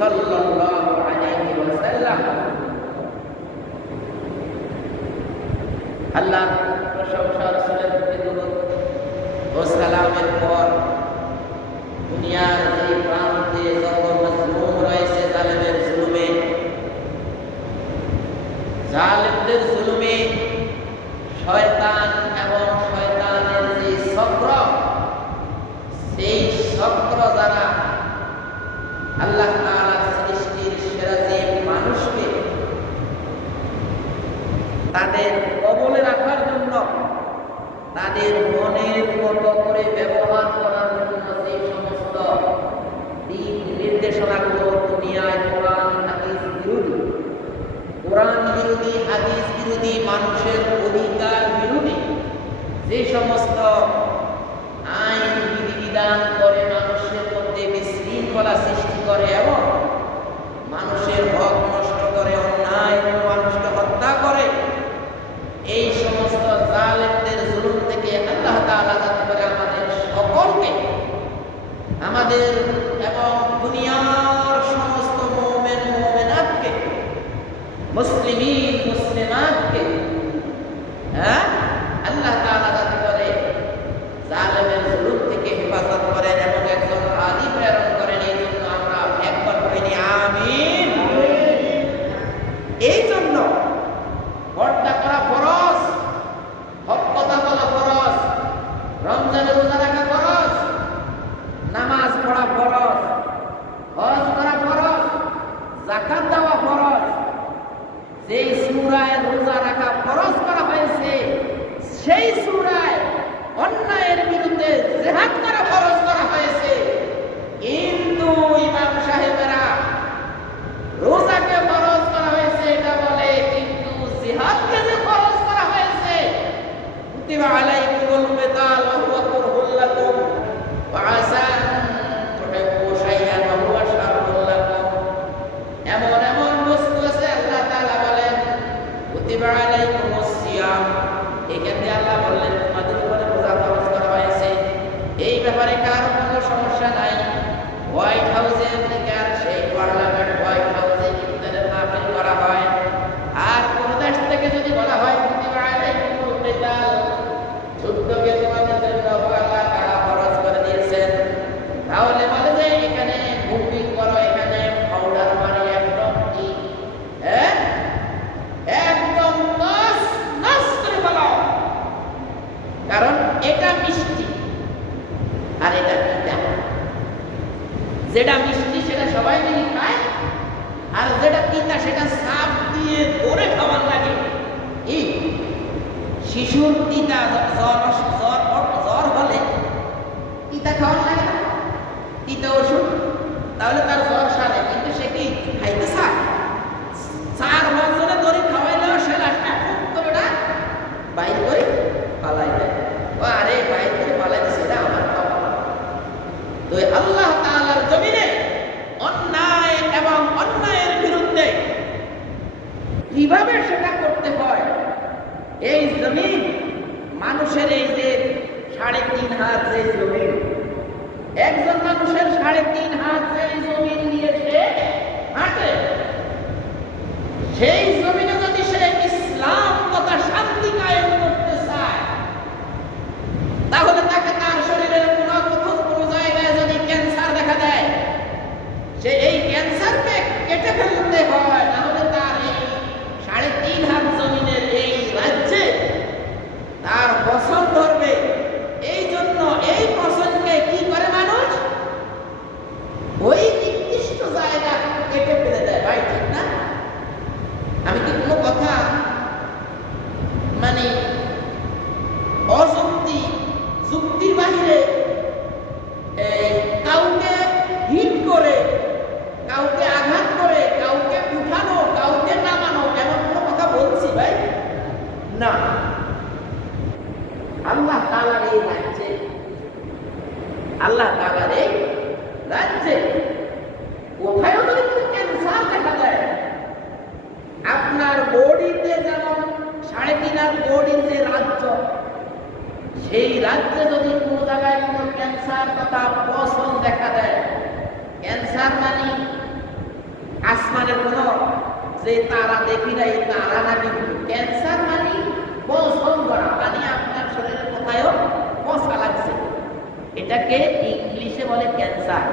সাল্লাল্লাহু আলাইহি ওয়াসাল্লাম। আল্লাহর প্রশংসা, রাসূলের প্রতি দরুদ ও সালামের পর দুনিয়ার যে প্রান্তে যত মাজলুম রয়েছে জালেমের জুলুমে, জালেমদের জুলুমে, শয়তান এবং শয়তানের যে চক্র, সেই চক্র যারা আল্লাহ তাআলার সৃষ্টির সেরা যে মানুষকে তাদের কবলে রাখার জন্য, তাদের মনের মতো করে ব্যবহার করার জন্য যে সমস্ত দিক নির্দেশনাগুলো দুনিয়ায় কোরআন হাদিস বিরোধী, কোরআন বিরোধী, হাদিস বিরোধী, মানুষের অধিকার বিরোধী যে সমস্ত আইন বিধিবিধান করে মানুষের মধ্যে বিশৃঙ্খলা সৃষ্টি করে এবং মানুষের হক নষ্ট করে, অন্যায় মানুষকে হত্যা করে, এই সমস্ত জালেমদের জুলুম থেকে আল্লাহ তাআলা যাতে করে আমাদের সকলকে, আমাদের এবং দুনিয়ার সমস্ত মুমিন মুমিনাতকে, মুসলিমিন মুসলিমাতকে আল্লাহ তাআলা যাতে করে জালেমের জুলুম থেকে হেফাজত করেন এবং একজন আলী প্রেরণ করেন। এই জন্য আমরা একবার বলি আমিন। এই জন্য পর্দা করা ফরজ, হক কথা বলা ফরজ, রমজানে রোজা রাখা ফরজ, নামাজ পড়া ফরজ, হজ করা ফরজ, যাকাত দেওয়া ফরজ। যেই সূরায় রোজা রাখা ফরজ করা হয়েছে, সেই সূরায় অন্যায়ের বিরুদ্ধে জিহাদ করা ফরজ করা হয়েছে। কিন্তু ইমাম সাহেবেরা রোজাকে ফরজ করা হয়েছে এটা বলে, কিন্তু জিহাদকে যে ফরজ করা হয়েছে, কুতিবা আলাইকুমুল কিতাল ওয়া হুয়া কুরহুল লাকুম ওয়া আসা আন তুহিব্বু শাইআন ওয়া হুয়া শাররুল লাকুম। এমন এমন বস্তু আছে আল্লাহ তাআলা বলেন কুতিবা আলাইকুমুস সিয়াম, এখানে আল্লাহ বললেন তোমাদের উপরে রোজা ফরজ করা হয়েছে। এই ব্যাপারে কারো কোনো সমস্যা নাই। হোয়াইট হাউসে আমেরিকার সেই পার্লামেন্ট হোয়াইট হাউসে ইফতারের মাহফিল করা হয়, আর কোন দেশ থেকে যদি বলা হয় কুতিবা আলাইকুমুল কিতাল, যুদ্ধকে তোমাদের জন্য আল্লাহ তাআলা ফরজ করে দিয়েছেন, তাহলে বলে যে এখানে মুভি করো, এখানে পাউডার মারি, একদম কি একদম নাস করে বলো, কারণ এটা মিষ্টি আর এটা তিতা। যেটা মিষ্টি সেটা সবাই মিলে খায়, আর যেটা তিতা সেটা সাপ দিয়ে ধরে খাওয়ার লাগে। এই শিশুর তিতা জ্বর হলে তিতা খাওয়ার লাগে না, তিতা ওষুধ, তাহলে তার জ্বর সারে, কিন্তু সে কি খাইতে চায়? 4 বছরে ধরে খাওয়াইলেও সে লাস্টে খুব করে না বাইর করে পালাই দেয়। আরে বাইর করে পালাই দিছে, এটা আমার খাওয়া না। তো আল্লাহ তাআলার জমিনে অন্যায় এবং অন্যায়ের বিরুদ্ধে কিভাবে সেটা করতে হয়, এই জমিন মানুষের, এই যে 3.5 হাত যে জমিন, একজন মানুষের 3.5 হাত যে জমিন নিয়ে সে হাঁটে, সেই জমিনে যদি সে ইসলাম তথা শান্তি কায়েম করতে চায়, তাহলে তাকে তার শরীরের কোনো জায়গায় যদি ক্যান্সার দেখা দেয়, সে এই ক্যান্সারকে কেটে ফেলতে হয়, তাহলে তার এই 3.5 হাত জমিনের এই রাজ্যে তার ফসল ধরবে। এই জন্য এই ফসলকে কি করে মানুষ ওই নির্দিষ্ট জায়গা কেটে ফেলে দেয়। ভাই ঠিক না? আমি কি কোনো কথা মানে অযুক্তি, যুক্তির বাহিরে কাউকে হিট করে, কাউকে আঘাত করে, কাউকে উঠানো, কাউকে নামানো, এমন কোনো কথা বলছি ভাই না। আল্লাহ তাআলার এই রাজ্যে, আল্লাহ তাআলার এই রাজ্যে কোথায়ও যদি ক্যান্সার দেখা দেয়, আপনার বডিতে যেমন 3.5 হাত বডির যে রাজ্য, সেই রাজ্যে যদি কোনো জায়গায় কোনো ক্যান্সার তথা পচন দেখা দেয়, ক্যান্সার মানে যে তারা দেখি না, এই তারা নাকি ক্যান্সার মানে পৌঁছন করা, মানে আপনার শরীরে কোথায়ও পৌঁছা লাগছে, এটাকে ইংলিশে বলে ক্যান্সার।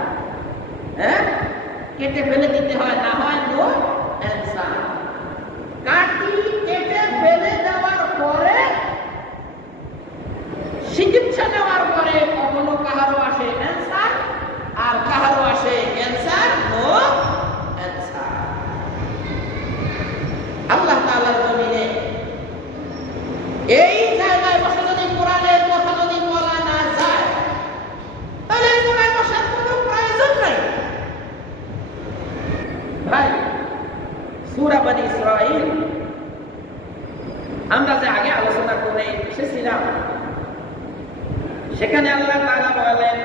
হ্যাঁ, কেটে ফেলে দিতে হয়, না হয় নো ক্যান্সার। কাটি কেটে ফেলে দেওয়ার পরে চিকিৎসা নেওয়ার পরে কখনো কাহারও আসে ক্যান্সার, আর কাহারও আসে ক্যান্সার নো ক্যান্সার। আল্লাহ তাআলার জমিনে এই জায়গায় বসে যদি কোরআনের কথা যদি বলা না যায়, তাহলে এই জায়গায় বসার কোনো প্রয়োজন নাই। ভাই, সূরা বনী ইসরাঈল আমরা যে আগে আলোচনা করে এসেছিলাম, সেখানে আল্লাহ তাআলা বলেন,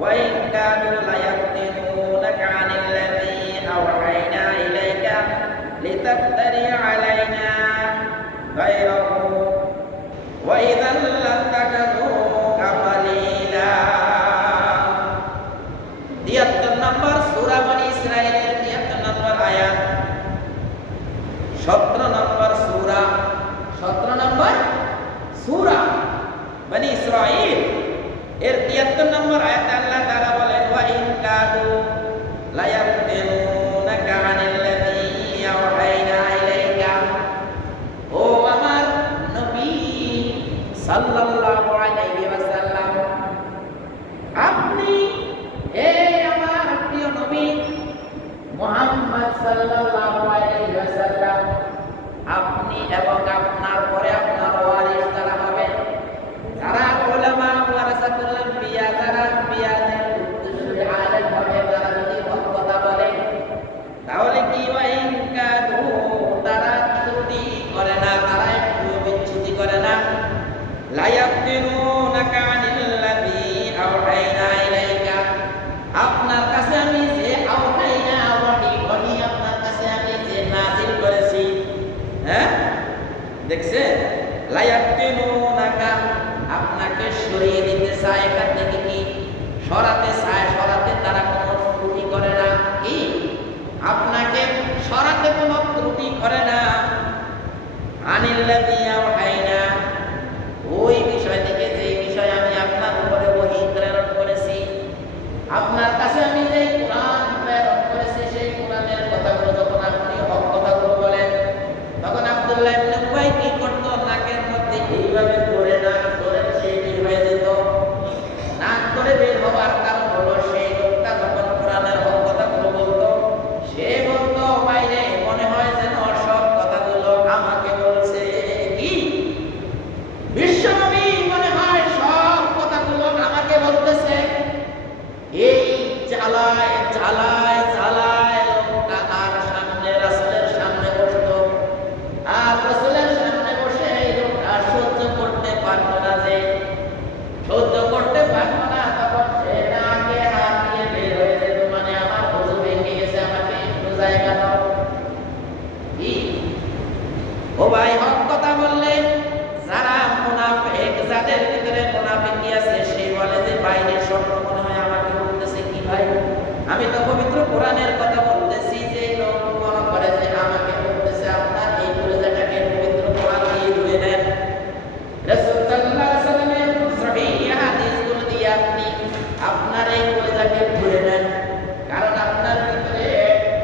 ওয়া ইন কানু লায়াফতিনুনাকা আনিল্লাযী আওহাইনা ইলাইকা লিতাফতারি আলাইনা গায়রাহু ওয়া ইযান লাতাকাদুকা কালীলা। ৭৩ নম্বর সূরা বনী ইসরাঈলের ৭৩ নম্বর আয়াত, ১৭ নম্বর সূরা, ১৭ নম্বর সূরা বনী ইসরাঈল এর ৭৩ নম্বর আয়াতে আল্লাহ তাআলা বলেন, ওয়া ইন কাদু লায়াফতিনুনাকা আনিল্লাযী আওহাইনা ইলাইকা, ও আমার নবী সাল্লাল্লাহু আলাইহি ওয়াসাল্লাম, আপনি হে আমার প্রিয় নবী মুহাম্মদ সাল্লাল্লাহু আলাইহি ওয়াসাল্লাম, আপনি এবং আপনার পরে আপনার ওয়ারিস যারা হবেন, যারা উলামা ওয়ারাসাতুল আম্বিয়া, যারা আম্বিয়াদের উত্তরসূরি আলেম হবে, তারা যদি হক কথা বলে, তাহলে কি ওয়া ইন কাদু, তারা ত্রুটি করে না, তারা একটু বিচ্যুতি করে না, লায়াফতিনুনাকা আনিল্লাযী আওহাইনা ইলাইকা, আপনার কাছে আমি যে আওহাইনা ওয়াহি আপনার কাছে আমি যে নাযিল করেছি। হ্যাঁ, দেখছেন, লায়াফতিনুনাকা আপনাকে সরিয়ে দিতে চায়, এখান থেকে কি সরাতে চায়, সরাতে তারা কোনো ত্রুটি করে না, কি আপনাকে সরাতে কোনো ত্রুটি করে না। আনিল্লাযী আওহাইনা, ওই বিষয় থেকে যে বিষয় আমি আপনার উপরে ওহী প্রেরণ করেছি, আপনার কাছে আমি যে কোরআন প্রেরণ করেছি, সেই কোরআনের কথাগুলো যখন আপনি হক কথাগুলো বলেন, তখন আব্দুল্লাহ ইবনে উবাই কি করত, নাকের মধ্যে এইভাবে ধরে নাক ধরে সে বের হয়ে যেত। নাক ধরে বের হওয়ার কারণ হলো, সেই লোকটা যখন কোরআনের হক কথাগুলো বলতো, সে বলতো বাইরে মনে হয় যেন সব কথাগুলো আমাকে বলছে, কি বিশ্বনবী মনে হয় সব কথাগুলো আমাকে বলতেছে। এই জ্বালায় জ্বালায় জ্বালায় লোকটা আর সামনে রাসূলের সামনে বসতো, আর রাসূলের সামনে বসে এই লোকটা সহ্য করতে পারতো না, যে সহ্য করতে পারতো না, তখন সে নাকে হাত দিয়ে বের হয়ে যেত, মানে আমার ওযু ভেঙে গেছে, আমাকে একটু জায়গা দাও। কি ও ভাই, হক কথা বললে যারা মুনাফিক, যাদের ভিতরে মুনাফিকি আছে, সে বলে যে বাইরে সব মনে হয় আমাকে বলতেছে। কি ভাই, আমি তো পবিত্র কোরআনের কথা বলতেছি, যে লোক মনে করে যে আমাকে বলতেছে। আপনার এই কলিজাটাকে পবিত্র কোরআন দিয়ে ধুয়ে নেন, রাসূল সাল্লাল্লাহু আলাইহি ওয়াসাল্লামের সহিহ হাদিসগুলো দিয়ে আপনি আপনার এই কলিজাকে ধুয়ে নেন, কারণ আপনার ভিতরে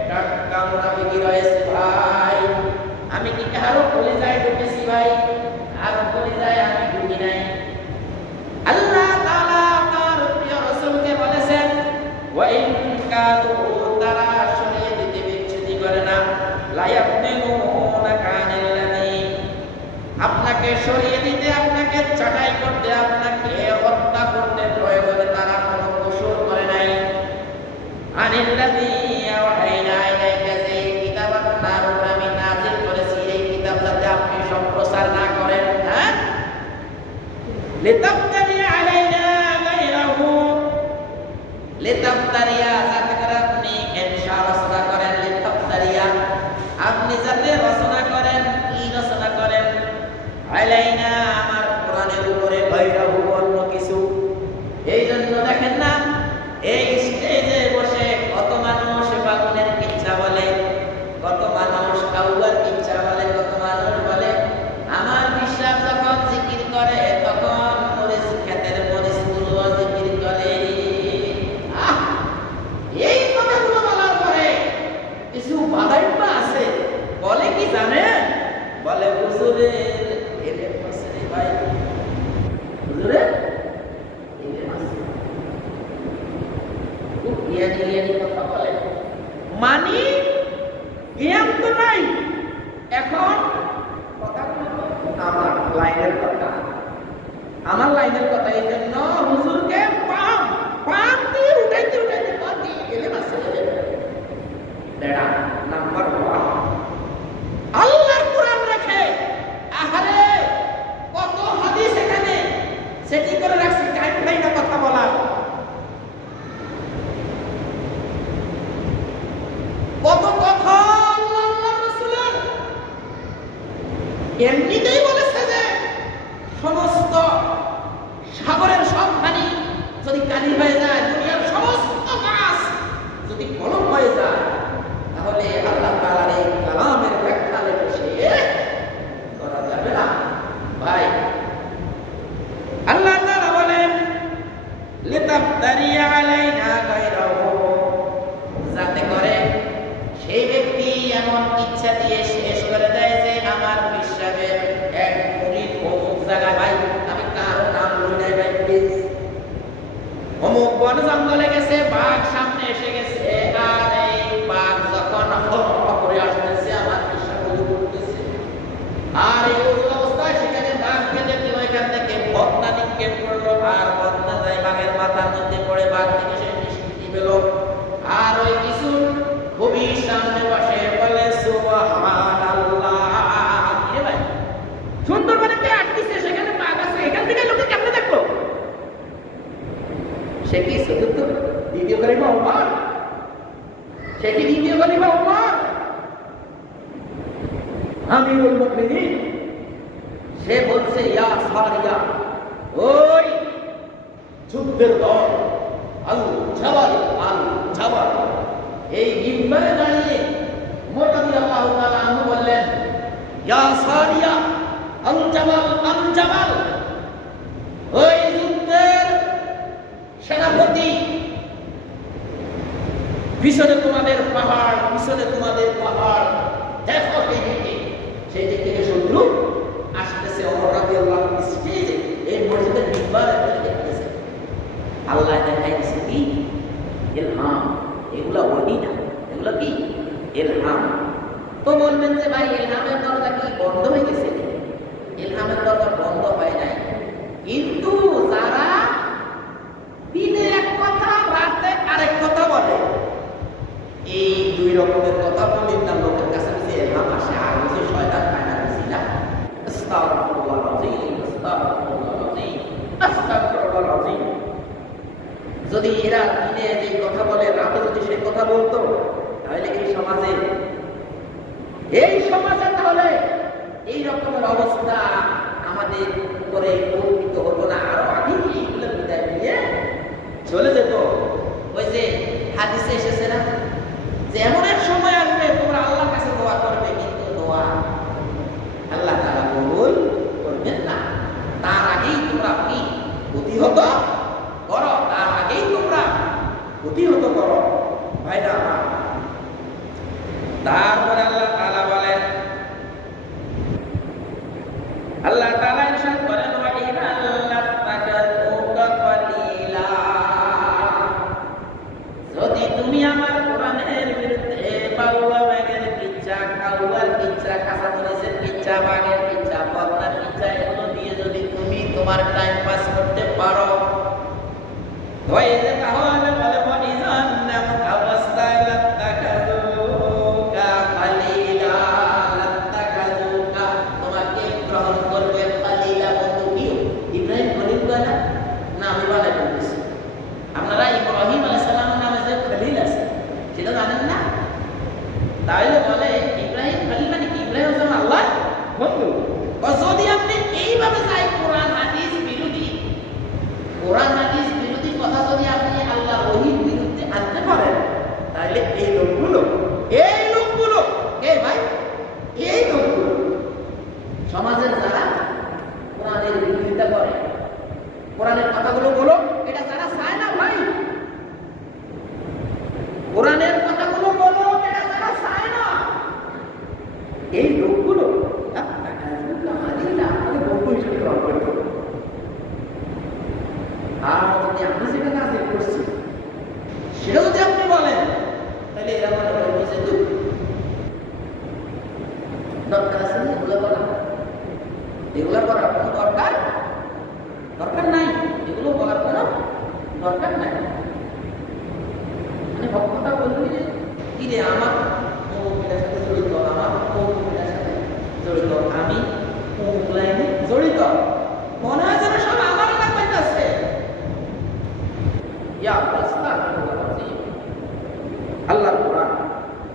টাটকা মুনাফিকি রয়েছে। ভাই, আমি কি কারো কলিজায় ঢুকেছি? ভাই, আর কলিজায় আমি ঢুকি নাই। আল্লাহ তাআলা তার প্রিয় রাসূলকে বলেছেন, ওয়া ইন কাদু, তারা সরিয়ে দিতে বিচ্যুতি করে না, লায়াফতিনুনাকা আনিল্লাযী, আপনাকে সরিয়ে দিতে, আপনাকে ছাঁটাই করতে, আপনাকে হত্যা করতে প্রয়োজনে তারা কোনো কসুর করে নাই। আনিল্লাযী আওহাইনা ইলাইকা, যে কিতাব আপনার উপর আমি নাযিল করেছি, এই কিতাব যাতে আপনি সম্প্রচার না করেন। হ্যাঁ, লিতাফতারি আলাইনা গায়রাহু, লিতাফতারিয়া, যাতে করে আপনি ইনশা রচনা করেন, লিতাফতারিয়া, আপনি যাতে রচনা করেন, কি রচনা করেন, আলাইনা, আমার কোরআনের উপরে, গায়রাহু, অন্য কিছু। এই জন্য দেখেন না, এই স্টেজে বসে কত মানুষ বাগুনের কিচ্ছা বলে, কত মানুষ জ্ঞানী কথা বলে, মানি জ্ঞান তো নাই। এখন আমার লাইনের কথা, এই জন্য হুজুরকে পাম দিয়ে উঠাইতে পাম দিয়ে গেলে মাসে দেড়া নাম্বার 1 আল্লাহর কোরআন রেখে। আহারে কত হাদিস এখানে সেটিং করে রাখছি, টাইম নাই না কথা বলার। কত কথা আল্লাহ রাসূলের এমনিতেই বলেছে যে সমস্ত সাগরের সব পানি যদি কালি হয়ে যায়, দুনিয়ার সমস্ত গাছ যদি কলম হয়ে যায়, তাহলে আল্লাহ তাআলার এই কালামের ব্যাখ্যা লেখে করা যাবে না। ভাই আল্লাহ তাআলা বলেন লিতাফতারি আলাইনা গায়রাহু, যাতে করে সেই ব্যক্তি এমন ইচ্ছা দিয়ে শেষ করে দেয় যে আমার বিশ্বাসের এক মুরিদ অমুক জায়গায়, ভাই আমি কারো নাম বলি নাই ভাই প্লিজ, অমুক বন জঙ্গলে গেছে, বাঘ সামনে এসে গেছে, আর এই বাঘ যখন করে আসতেছে আমার বিশ্বাস করতেছে, আর এই অবস্থায় সেখানে বাঘকে দেখে ওইখান থেকে বদনা নিক্ষেপ করলো, আর বদনা যায় বাঘের মাথার মধ্যে পড়ে, বাঘ থেকে সে নিষ্কৃতি পেল, আর ওই কিছু খুবই সামনে বসে বলে সুবহানাল্লাহ। এ ভাই সুন্দরবনে কে আটকিছে, সেখানে বাঘ আছে, এখান থেকে লোকে কেমনে দেখলো? সে কি চতুর্থ দ্বিতীয় খলিফা ওমর? সে কি দ্বিতীয় খলিফা ওমর আমিরুল মুমিনিন? সে বলছে ইয়া সারিয়া, ওই যুদ্ধের দল আল জাবাল, এই মিম্বরে দাঁড়িয়ে ওমর রাদিয়াল্লাহু তাআলা আনহু বললেন ইয়া সারিয়া আল জাবাল, ওই যুদ্ধের সেনাপতি, পিছনে তোমাদের পাহাড়, দেখো সেই দিক থেকে শত্রু আসতেছে। ওমর রাদিয়াল্লাহু আনহু স্টেজে এই মসজিদের মিম্বরে দেখতেছে, আল্লাহ দেখাইছে কি ইলহাম, এগুলা ওহী না, এগুলা কি ইলহাম। তো বলবেন যে ভাই ইলহামের দরজা কি বন্ধ হয়ে গেছে? ইলহামের দরজা বন্ধ হয় নাই, কিন্তু যারা দিনে এক কথা রাতে আরেক কথা বলে, এই দুই রকমের কথা বলেন না, লোকের কাছে যে ইলহাম আসে, আর কিছু শয়তান পায় না, বুঝি না। আস্তাগফিরুল্লাহ আযীম। যদি এরা দিনে যে কথা বলে, রাতে যদি সেই কথা বলতো, তাহলে এই সমাজে তাহলে এই রকমের অবস্থা আমাদের উপরে কল্পিত হতো না, আরো আগে এইগুলো বিদায় নিয়ে চলে যেত। ওই যে হাদিসে এসেছে না যে এমন এক সময় আসবে তোমরা আল্লাহর কাছে দোয়া করবে, কিন্তু দোয়া আল্লাহ তাআলা কবুল করবেন না, তার আগেই তোমরা কি প্রতিহত করো, ভাইরা। তারপরে আল্লাহ তাআলা বলেন, আল্লাহ তাআলা ইরশাদ করেন ওয়া ইনাল্লাতাকাতুকা কালিলা, যদি তুমি আমার কোরআনের বিরুদ্ধে বাউলা বাগের পিচ্চা, কাউয়ার পিচ্চা, কাঁচামরিচের পিচ্চা, বাগের পিচ্চা, পদ্মার পিচ্চা, এগুলো দিয়ে যদি তুমি তোমার টাইম পাস করতে পারো, তাহলে বলে বনিজান্নাম অবস্থায় লাত্তাকাযুকা খালিলা, লাত্তাকাযুকা তোমাকে গ্রহণ করবে খালিলা, বন্ধু। কি ইব্রাহিম খলিল বলে না, আমি বলে বলতেছি, আপনারা ইব্রাহিম আলাইহিস সালামের নামে যে খলিল আছে সেটা জানেন না? তাহলে বলে ইব্রাহিম খলিল মানে কি? ইব্রাহিম হচ্ছে আল্লাহর বন্ধু। যদি আপনি এইভাবে চাই কোরআন হাদিস বিরোধী কথা যদি আপনি আল্লাহর ওহীর বিরুদ্ধে আনতে পারেন, তাহলে এই লোকগুলো ভাই, এই লোকগুলো সমাজের যারা কোরআনের বিরোধিতা করে, কোরআনের কথাগুলো বলো, এটা যারা চায় না ভাই, কোরআনের কথাগুলো বলো, এটা যারা চায় না, এই লোকগুলো আর যদি আপনি যেটা নাজিল করছি সেটা যদি হকটা বললি যে কি রে আমার মুমিনের সাথে জড়িত, আমার মুমিনের সাথে জড়িত, আমি মুমিন লাইনে জড়িত, মনে হয় যেন সব আমার না কইতাছে। ইয়া আস্তাগফিরুল্লাহ আযীম। আল্লাহর কোরআন,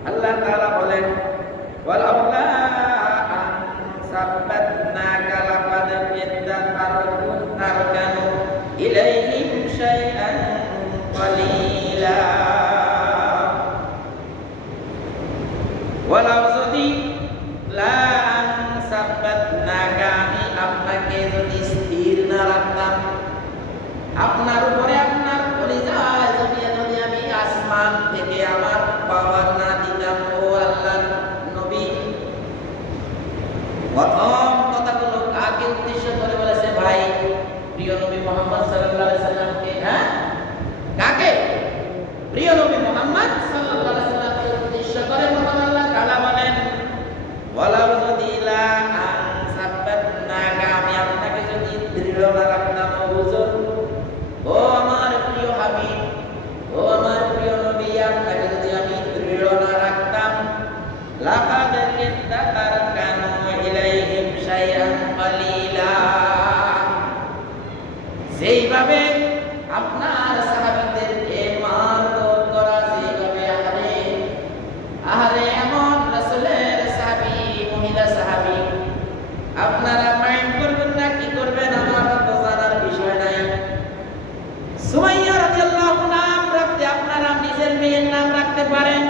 আল্লাহ তাআলা বলেন ওয়ালাউলা আন সাব্বাতনাকা লাকাদ কিদ্দা তারকানু ইলাইহিম শাইআন কালিলা। ওয়ালাউ যদি লা আন সাব্বাতনাকা, আমি আপনাকে যদি স্থির না রাখতাম, আপনার উপরে আপনার কলিজায় যদি আমি আসমান থেকে আমার পাওয়ার না দিতাম। ও আল্লাহর নবী প্রথম কথাগুলো কাকে উদ্দেশ্য করে বলেছে ভাই? প্রিয় নবী মুহাম্মদ সাল্লাল্লাহু আলাইহি সাল্লামকে। হ্যাঁ, কাকে? প্রিয় নবী মুহাম্মদ সাল্লাল্লাহু আলাইহি সাল্লামকে উদ্দেশ্য করে তখন আল্লাহ তাআলা বলেন ওয়ালাউ যদি লা আন সাব্বাতনাকা, আমি আপনাকে যদি দৃঢ় না রাখতাম, ও হুজুর, ও আমার প্রিয় হাবিব, ও আমার প্রিয় নবী, আপনাকে যদি আমি দৃঢ় না রাখতাম, লাকাদ কিদ্দা তারকানু ইলাইহিম শাইআন কালিলা, সেইভাবে আপনার সাহাবীদেরকে মারধর করা, যেভাবে আহারে এমন রাসূলের সাহাবী, মহিলা সাহাবী, আপনারা মাইন্ড করবেন না কি করবেন আমার তো জানার বিষয় নাই। সুমাইয়া রাদিয়াল্লাহু নাম রাখতে আপনারা নিজের মেয়ের নাম রাখতে পারেন,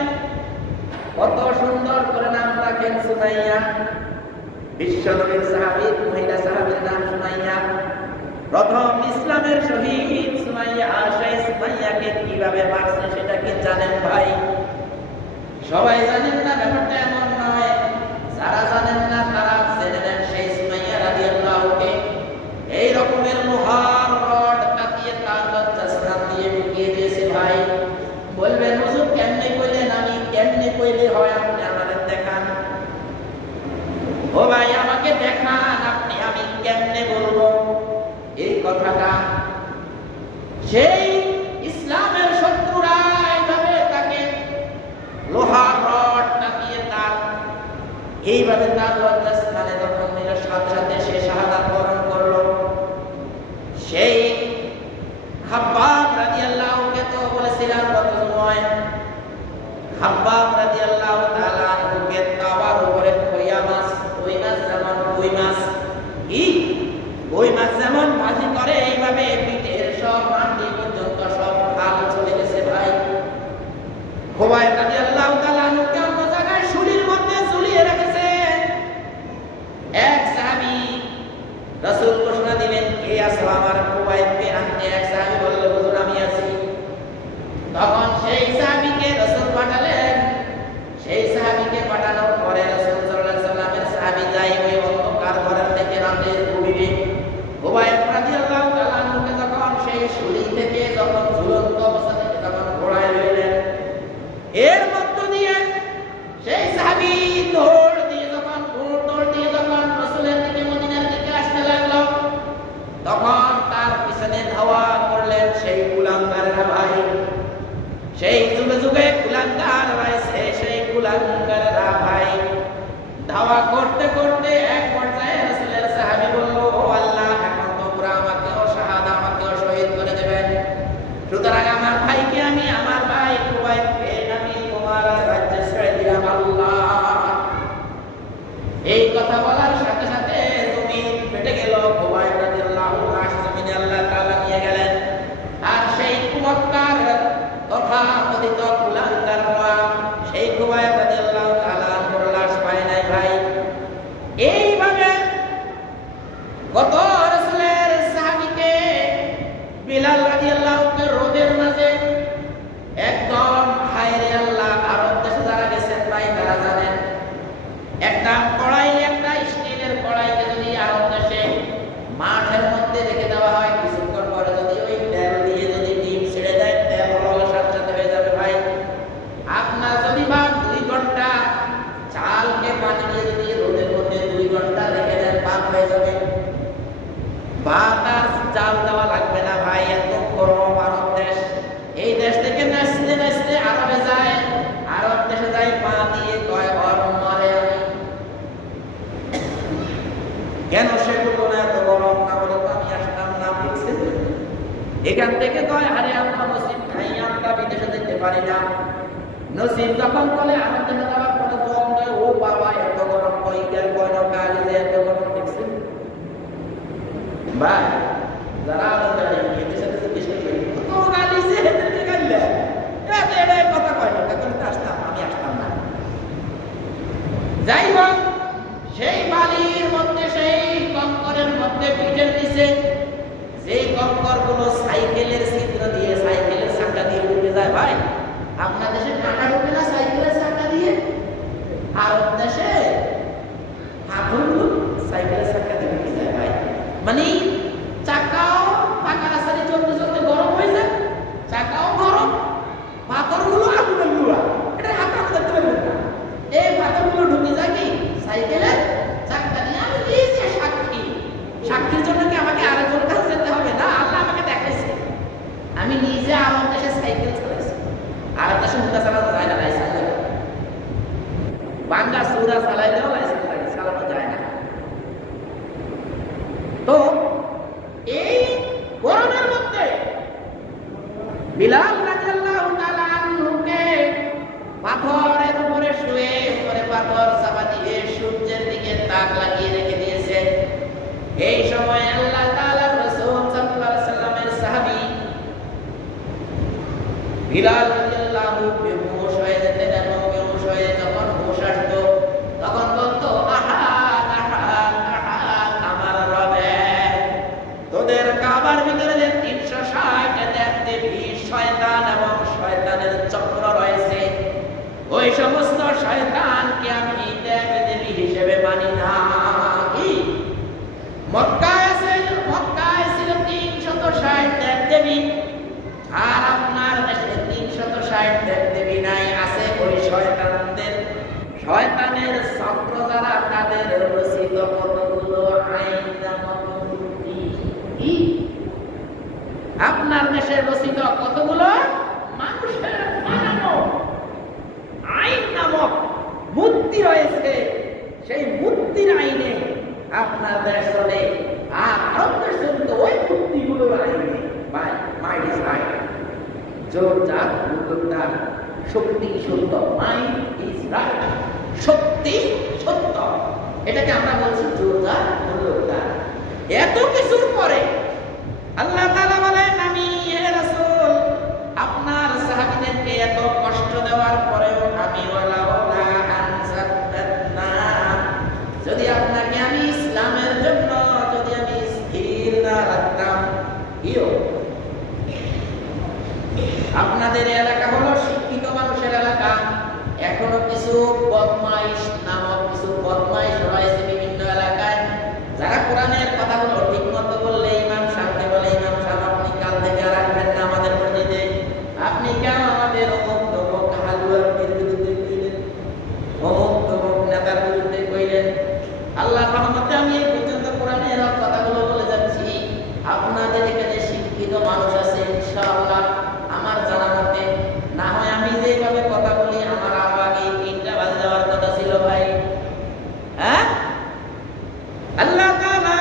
কত সুন্দর করে নাম রাখেন সুমাইয়া। বিশ্বনবীর সাহাবী, মহিলা সাহাবীর নাম সুমাইয়া। প্রথম ইসলামের শহীদ সুমাইয়া, আর সেই সুমাইয়াকে কিভাবে মারছে সেটা কি জানেন ভাই? সবাই জানেন না, ব্যাপারটা এমন নয়। যারা জানেন না তারা জেনে নেন সেই সুমাইয়া রাদিয়াল্লাহুকে এই রকমের লোহার রড কাটিয়ে তার লজ্জাস্থান দিয়ে ঢুকিয়ে দিয়েছে ভাই। বলবেন হুজুর কেমনে কইলেন? আমি কেমনে কইলে হয় আপনি আমাদের দেখান। ও ভাই আমাকে দেখান, আপনি আমি কেমনে বলবো এই কথাটা? সেই ইসলামের শত্রুরা এইভাবে তাকে লোহার রড কাটিয়ে তার এইভাবে তার লজ্জাস্থানে যখন নিল, সাথে সাথে সে শাহাদাত বরণ করলো। সেই খাব্বাব রাদিয়াল্লাহুকে তো বলেছিলাম গত সময়, খাব্বাব রাদিয়াল্লাহু তাআলা আনহুকে তাওয়ার উপরে কই মাছ যেমন কই মাছ যেমন ভাজি করে, এইভাবে পিঠের সব মাটি পর্যন্ত সব খাল চলে গেছে ভাই। খুবাইব রাদিয়াল্লাহু তাআলা আনহুকে অন্য জায়গায় শুলির মধ্যে ঝুলিয়ে রেখেছে। এক সাহাবী রাসূল ঘোষণা দিলেন কে আছে আমার খুবাইবকে আনতে। এক সাহাবী বলল হুজুর আমি আছি। তখন সেই সাহাবীকে রাসূল পাঠালেন। সেই সাহাবীকে পাঠানোর পরে রাসূল সাল্লাল্লাহু আলাইহি সাল্লামের সাহাবী যাই ওই অন্ধকার ঘরের থেকে রাতের গভীরে খুবাইব রাদিয়াল্লাহু তাআলা আনহুকে যখন সেই শুলি থেকে যখন ঝুলন্ত অবস্থা থেকে যখন ঘোড়ায় লইলেন, এর মধ্য দিয়ে সেই সাহাবী দৌড় দিয়ে যখন রাসূলের দিকে মদিনার দিকে আসতে লাগলো, তখন তার পিছনে ধাওয়া করলেন সেই কুলাঙ্গাররা ভাই। সেই যুগে যুগে কুলাঙ্গার রয়েছে, সেই কুলাঙ্গাররা ভাই ধাওয়া করতে করতে এক পর্যায়ে রাসূলের সাহাবী বলল ও আল্লাহ, এখন তো পুরা আমাকেও শাহাদা, আমাকেও শহীদ করে দেবেন। সুতরাং আমার ভাইকে আমি, আমার ভাই খুবাইবকে আমি তোমার রাজ্যে ছেড়ে দিলাম আল্লাহ। এই কথা বলার সাথে সাথে জমিন ফেটে গেল। খুবাইব রাদিয়াল্লাহু লাশ জমিনে আল্লাহ তাআলা নিয়ে গেলেন। আর সেই কুমক্কার তথা কথিত কুলাঙ্গার হওয়া সেই খুবাইব রাদিয়াল্লাহু তাআলা আনহুর লাশ পায় নাই ভাই। এইভাবে কত রাসূলের সাহাবীকে বিলাল রাদিয়াল্লাহুকে রোদের মাঝে একদম হায়রে আল্লাহ, আরব দেশে যারা গেছেন ভাই তারা জানেন, একটা কড়াই, একটা স্টিলের কড়াইকে যদি আরব দেশে মাঠের মধ্যে রেখে দেওয়া হয়, কিছুক্ষণ পরে যদি ওই তেল দিয়ে যদি ডিম ছেড়ে দেয়, তেল হওয়ার সাথে সাথে হয়ে যাবে ভাই। আপনার যদি বা 2 ঘন্টা যায়, আরব দেশে যায় পা দিয়ে কয় মরে কেন সেগুলো না এত গরম না বলে তো আমি আসতাম না। দেখছেন এখান থেকে কয় আরে আমরা নসিব খাই, আমরা বিদেশে যেতে পারি না। নসিব যখন বলে আরব দেশে যাওয়ার পরে জল নেই, ও বাবা এত গরম কইকার কয় না কাজে যে এত গরম। দেখছেন ভাই যারা আমাদের এদের সাথে জিজ্ঞেস করবে তো গালি যে এদেরকে গাইলে এটাই কথা কয় না, তখন তো আসতাম আমি আসতাম না। যাই হোক সেই বালির মধ্যে সেই কঙ্করের মধ্যে পিঠের নিচে যে কঙ্কর গুলো সাইকেলের ছিদ্র দিয়ে সাইকেলের চাকা দিয়ে ঢুকে যায়। ভাই আপনার দেশে টাকা ঢুকে না সাইকেলের চাকা দিয়ে, আরব দেশে পাথরগুলো সাইকেলের চাকা দিয়ে ঢুকে যায়। ভাই মানে চাকাও পাকা রাস্তায় চলতে চলতে গরম হয়ে যায়, চাকাও গরম, পাথরগুলো আগুনের গুঁড়া, এটা হাতে দেখতে পারবেন না। এই পাথরগুলো ঢুকে যায় কি সাইকেলের চাকা দিয়ে। আমি নিজে সাক্ষী, সাক্ষীর জন্য কি আমাকে আরেকজন কাছে যেতে হবে না, আল্লাহ আমাকে দেখাইছে। আমি নিজে আরব দেশে সাইকেল চালাইছি। আরব দেশে হুদা চালানো যায় না, লাইসেন্স লাগে, বাংলা সুরা চালাইলেও লাইসেন্স লাগে, চালানো যায় না। তো এই গরমের মধ্যে বিলাল রাদিয়াল্লাহু তাআলা আনহুকে পাথরের উপরে শুয়ে উপরে পাথর চাপা দিয়ে সূর্যের দিকে তাক লাগিয়ে রেখে দিয়েছে। এই সময় আল্লাহ তাআলার রাসূল সাল্লাল্লাহু আলাইহি সাল্লামের সাহাবী বিলাল রাদিয়াল্লাহু বেহুশ হয়ে যেতেন এবং বেহুশ হয়ে যখন হুঁশ আসতো তখন বলতো আহাদ আহাদ আহাদ, আমার রবে তোদের কাবার ভিতরে যে 360 দেবী শয়তান এবং শয়তানের চক্র রয়েছে, ওই সমস্ত শয়তানকে আমি দেবী হিসেবে মানি না। কি মক্কায় ছিল 360 দেবী, আর আপনার দেশে 360 দেবী নাই, আছে ওই শয়তানের চক্র যারা, তাদের রচিত কতগুলো আইন নামক মূর্তি। আপনার দেশে রচিত কতগুলো মানুষের বানানো আইন নামক মূর্তি রয়েছে, সেই মূর্তির আইনে আপনার দেশ চলে। আর আরব দেশ চলতো ওই মূর্তিগুলোর আইনে। বাই মাইট ইজ রাইট, জোর যার উদ্যোক্তার, শক্তি সত্য, মাইট ইজ রাইট, শক্তি সত্য, এটাকে আমরা বলছি জোর যার উদ্যোক্তার। এত কিছুর পরে আল্লাহ তাআলা বলেন আমি হে রাসূল আপনার সাহাবীদেরকে এত কষ্ট দেওয়ার পরেও আমি যদি আপনাকে আমি ইসলামের জন্য যদি আমি স্থির না রাখতাম। আপনাদের এলাকা হলো শিক্ষিত মানুষের এলাকা, এখনো কিছু বদমাইশ নামক কিছু বদমাইশ রয়েছে বিভিন্ন এলাকায়, যারা কোরআনের কথাগুলো ঠিক মতো বললে ইমাম সাহেবকে বলে ইমাম সাহেব আপনি কাল থেকে আর আসবেন না আমাদের মসজিদে, আপনি কেন আমাদের অমুক তমুক হালুয়ার বিরুদ্ধে কইলেন, অমুক তমুক নেতার বিরুদ্ধে কইলেন। আল্লাহর রহমতে আমি এই পর্যন্ত কোরআনের কথাগুলো বলে যাচ্ছি। আপনাদের এখানে শিক্ষিত মানুষ আছে ইনশাআল্লাহ, আমার জানা মতে, না হয় আমি যেভাবে কথা বলি আমার আগে 3টা বাজে যাওয়ার কথা ছিল ভাই। হ্যাঁ, আল্লাহ তাআলা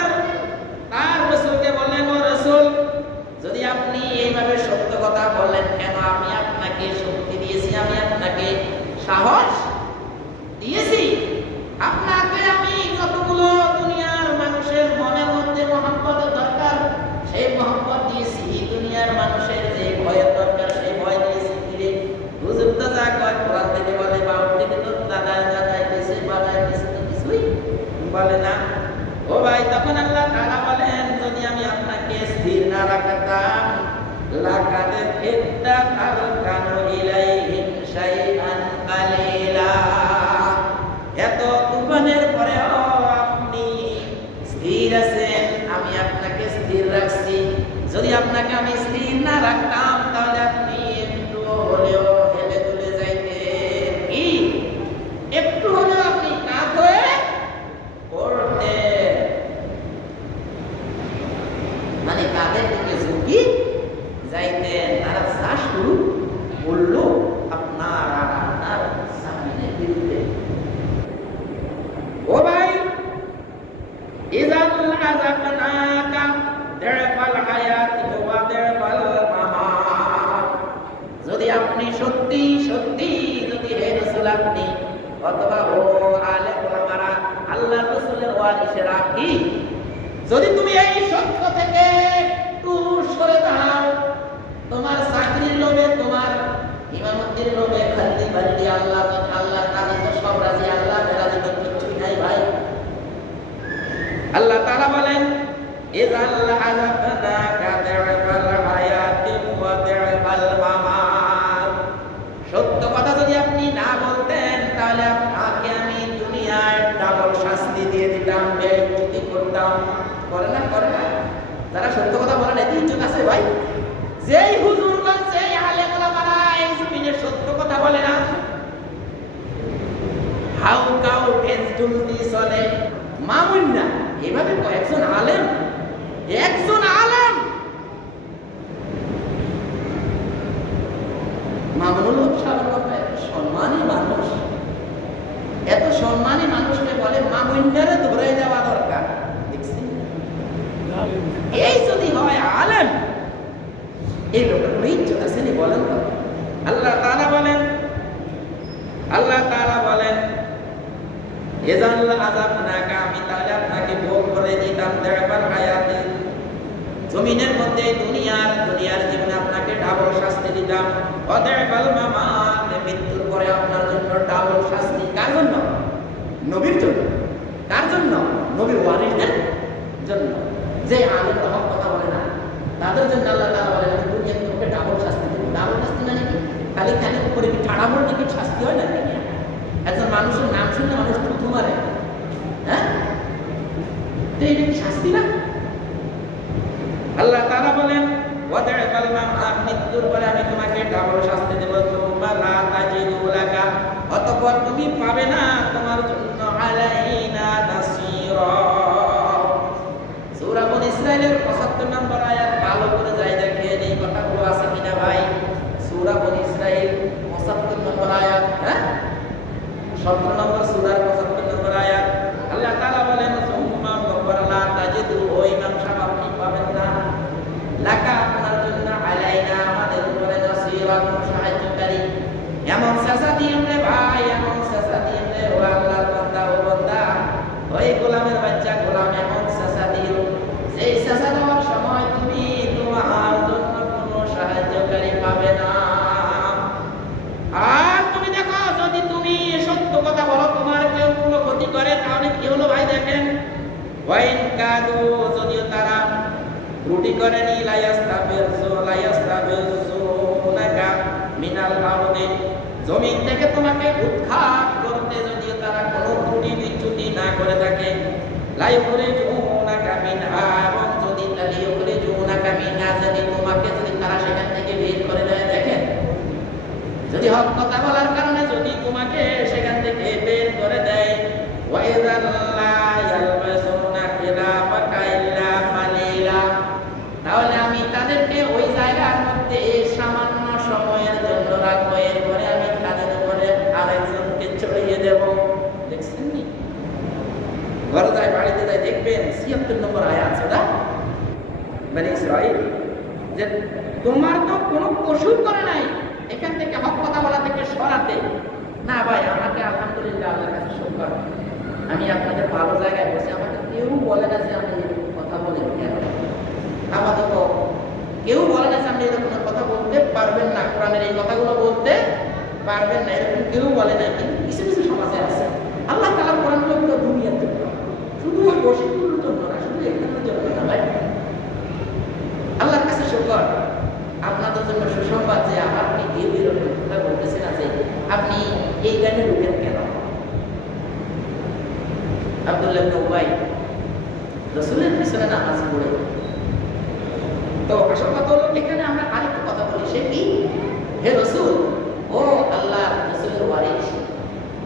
তার রাসূলকে বললেন ও রাসূল যদি আপনি এইভাবে সত্য কথা বলেন কেন, আমি আপনাকে শক্তি দিয়েছি, আমি আপনাকে সাহস দিয়েছি, আপনাকে আমি যতগুলো দুনিয়ার মানুষের মনের মধ্যে মহব্বত দরকার সেই মহব্বত দিয়েছি, দুনিয়ার মানুষের যে ভয়ের দরকার সেই ভয় দিয়েছি। দিলে হুজুর তো যা কয় কোরআন থেকে বলে বা ওর থেকে তো দাদায় দিয়েছে বাবায় দিয়েছে, তো কিছুই বলে না। ও ভাই তখন আল্লাহ তাআলা বলেন যদি আমি আপনাকে স্থির না রাখতাম লাকাদ কিত্তা তারকানু ইলাইহিম শাইআন কালিলা, এত তুফানের পরেও আপনি স্থির আছেন, আমি আপনাকে স্থির রাখছি। যদি আপনাকে আমি স্থির না রাখতাম তাহলে আপনি একটু হলেও হেলে দুলে যাইতেন, কি একটু হলেও আপনি কাত হয়ে পড়তেন, মানে তাদের দিকে ঝুঁকি যাইতেন। তারা যা শুরু সত্যি সত্যি যদি হে রাসূল আপনি অথবা ও আলেম ওলামারা আল্লাহর রাসূলের ওয়ারিসেরা কি যদি তুমি এই সত্য থেকে একটু সরে দাও, তোমার চাকরির লোভে, তোমার ইমামতির লোভে, খালি বাড়ি আল্লাহ আল্লাহ কাজে তো সব রাজি, আল্লাহ রাজি তো কিছুই নাই ভাই। আল্লাহ তাআলা বলেন ইযাল আযাবনাকা দি'ফাল হায়াতি ওয়া দি'ফাল মামাত। সত্য কথা যদি আপনি না বলতেন তাহলে আপনাকে আমি দুনিয়ায় ডাবল শাস্তি দিয়ে দিতাম, বেইজ্জতি করতাম। করে না যারা সত্য কথা বলে না, এদের ইজ্জত আছে ভাই। যেই হুজুরগণ, যেই আলেম ওলামারা এই জমিনে সত্য কথা বলে না, হাউ কাউ ঠেলতুলতি চলে মামুন না, এভাবে কয়েকজন আলেম, একজন আলেম মামুনুল হক সাহেবের কথা, এত সম্মানী মানুষ, এত সম্মানী মানুষকে বলে মামুনটারে ধরে দেওয়া দরকার। দেখছি এই যদি হয় আলেম, এই লোকের কোনো ইজ্জত আছে নি বলেন তো? আল্লাহ তাআলা বলেন এজাল আযাবনাকা, আমি তাহলে আপনাকে ভোগ করে দিতাম দেড়বার হায়াতে, জমিনের মধ্যে দুনিয়ার জীবনে আপনাকে ডাবল শাস্তি দিতাম, অদেবাল মামাত, মৃত্যুর পরে আপনার জন্য ডাবল শাস্তি। কার জন্য? নবীর জন্য। কার জন্য? নবীর ওয়ারিসদের জন্য। যে আলেম হক কথা বলে না তাদের জন্য আল্লাহ তাআলা বলেন আমি দুনিয়াতে তোমাকে ডাবল শাস্তি দেব। ডাবল শাস্তি মানে কি? খালি খালি উপরে কি ঠাড়া মরে নাকি শাস্তি হয় না? একজন মানুষের নাম শুনলে মানুষ থুথু মারে, হ্যাঁ? তো এটা কি শাস্তি না? আল্লাহ তাআলা বলেন ওয়াদা'বাল মামাত, মৃত্যুর পরে আমি তোমাকে ডাবল শাস্তি দেব। সুম্মা লা তাজিদু লাকা, অতঃপর তুমি পাবে না তোমার জন্য আলাইনা নাসীরা। সূরা বনী ইসরাঈলের ৭৫ নম্বর আয়াত ভালো করে যাই দেখেন এই কথাগুলো আছে কিনা ভাই। সূরা বনী ইসরাঈল ৭৫ নম্বর আয়াত, হ্যাঁ ১৭ নম্বর সূরার ৭৫ নম্বর আয়াত। আল্লাহ তাআলা বলেন সুম্মা লা তাজিদু, ও ইমাম সাহেব আপনি পাবেন না লাকা আপনার জন্য আলাইনা আমাদের উপরে নাসীরা, সাহায্যকারী। এমন শাসা দিয়েন রে ভাই, এমন শাসা দিয়েন রে ও আল্লাহর বান্দা, ও বান্দা, ওই গোলামের বাচ্চা গোলাম, এমন শাসা দিও যেই শাসা দেওয়ার সময় তুমি তোমার জন্য কোনো সাহায্যকারী পাবে না। আর তুমি দেখো যদি তুমি সত্য কথা বলো, তোমার কেউ কোনো ক্ষতি করে, তাহলে কি হলো ভাই দেখেন, ওয়াইন কাদু, যদিও তারা ত্রুটি করেনি, লায়াস্তাবিজুনাকা মিনাল আরদি, জমিন থেকে তোমাকে উৎখাত করতে যদিও তারা কোনো ত্রুটি বিচ্যুতি না করে থাকে, লায়ুখরিজুনাকা মিনহা, এবং যদি লায়ুখরিজুনাকা মিনহা, যদি তোমাকে যদি তারা সেখান থেকে বের করে দেয়, দেখেন যদি হক কথা বলার কারণে যদি তোমাকে সেখান থেকে বের করে দেয়, ওয়া ইযাল লা ইয়ালবাসুনা খিলাফাকা ইল্লা কালিলা, তাহলে আমি তাদেরকে ওই জায়গার মধ্যে সামান্য সময়ের জন্য রাখবো, এরপরে আমি তাদের উপরে আরেকজনকে ছড়িয়ে দেব। দেখছেন নি? ঘরে যায় বাড়িতে যায় দেখবেন ৭৬ নম্বর আয়াত সূরা বনী ইসরাঈল, যে তোমার তো কোনো কসুর করে নাই এখান থেকে হক কথা বলা থেকে সরাতে না। ভাই আমাকে আলহামদুলিল্লাহ আল্লাহর কাছে শুকর, আমি আপনাদের ভালো জায়গায় বসে, আমাকে কেউ বলে না যে আপনি এরকম কথা বলেন কেন, আপাতত কেউ বলে না যে আপনি এরকম কথা বলতে পারবেন না, কোরআনের এই কথাগুলো বলতে পারবেন না, এরকম কেউ বলে না। কিন্তু কিছু কিছু সমাজে আছে আল্লাহ তাআলার কোরআনগুলো পুরো দুনিয়ার জন্য, শুধু ওই বশীকরণের জন্য না, শুধু এখানের জন্য না ভাই। আল্লাহর কাছে শুকর, আপনাদের জন্য সুসংবাদ যে আপনি কেউ এরকম কথা বলতেছেন না যে আপনি এই গানে ঢুকেন কেন। আব্দুল্লাহ ইবনে উবাই রাসূলের পিছনে নামাজ পড়ে, তো আসল কথা হলো এখানে আমরা আরেকটা কথা বলি, সে কি, হে রাসূল, ও আল্লাহ রাসূলের ওয়ারিস,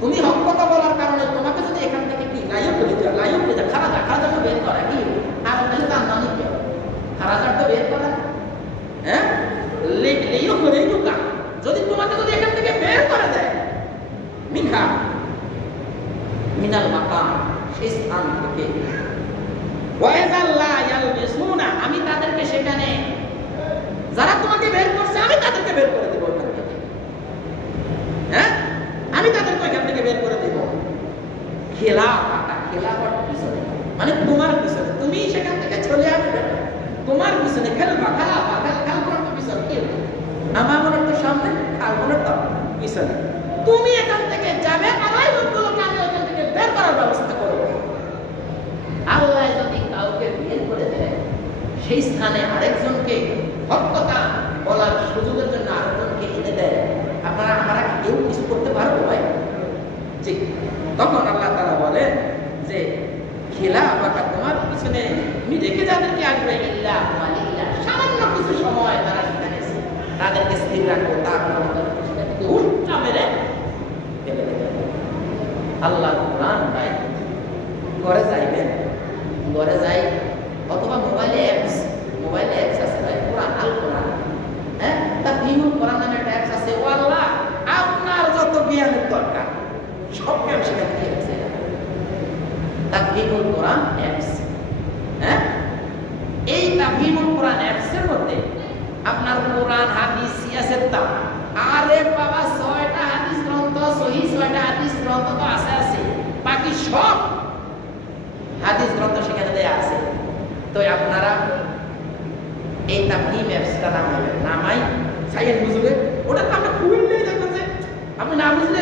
তুমি হক কথা বলার কারণে তোমাকে যদি এখান থেকে কি লাইয়ুখরিজা খারাজা তো বের করা, কি আর তাহলে তার মানে কি খারাজা তো বের করা, হ্যাঁ লাইয়ুখরিজুকা, যদি তোমাকে যদি এখান থেকে বের করে দেয়, মিনাল মাকাম, সেই স্থান থেকে, আমি তাদেরকে সেখানে, যারা তোমাকে বের করছে আমি তাদেরকে বের করে দেবো ওখান থেকে। খেলাফত পিছনে, মানে তোমার পিছনে, তুমি সেখান থেকে চলে আসবে, তোমার পিছনে খেলবা, খেলবার তো পিছনে কি আমার মনে তো সামনে, আর মনে তো পিছনে। তুমি এখান থেকে যাবে, আড়াই লোকগুলোকে আমি ওখান থেকে বের করার ব্যবস্থা করবো। আল্লাহ যদি কাউকে বের করে দেয়, সেই স্থানে আরেকজনকে হক কথা বলার সুযোগের জন্য আরেকজনকে এনে দেয়, আপনারা আমরা কেউ কিছু করতে পারবো ভাই? ঠিক তখন আল্লাহ তাআলা বলেন যে খেলা বাঁকা তোমার পিছনে তুমি রেখে যাদেরকে আসবে, ইল্লা মালিল্লা, সামান্য কিছু সময় তারা সেখানে তাদেরকে স্থির রাখবো, তারপর সেখান থেকে উল্টা মেরে ফেলে দেবে। আল্লাহ কোরআন ভাই ঘরে যাইবেন, ঘরে যাই অথবা মোবাইলে অ্যাপস আছে ভাই, কোরআন আল কোরআন, হ্যাঁ, তাফহিমুল কোরআন নামে একটা অ্যাপস আছে। ও আল্লাহ, আপনার যত জ্ঞানের দরকার সব জ্ঞান সেখান থেকে আছে। তাফহিমুল কোরআন অ্যাপস, হ্যাঁ, এই তাফহিমুল কোরআন অ্যাপসের মধ্যে আপনার কোরআন হাদিস সিয়াসের দাম, আরে বাবা 6টা হাদিস গ্রন্থ, সহিহ 6টা হাদিস গ্রন্থ তো আছে, বাকি সব হাদিস গ্রন্থ সেখানে দেয়া আছে। তো আপনারা এই তাফহিম অ্যাপসটা নামাই সাইয়েদ হুজুরে, ওটা তো আমরা খুললেই দেখবেন যে আপনি না বুঝলে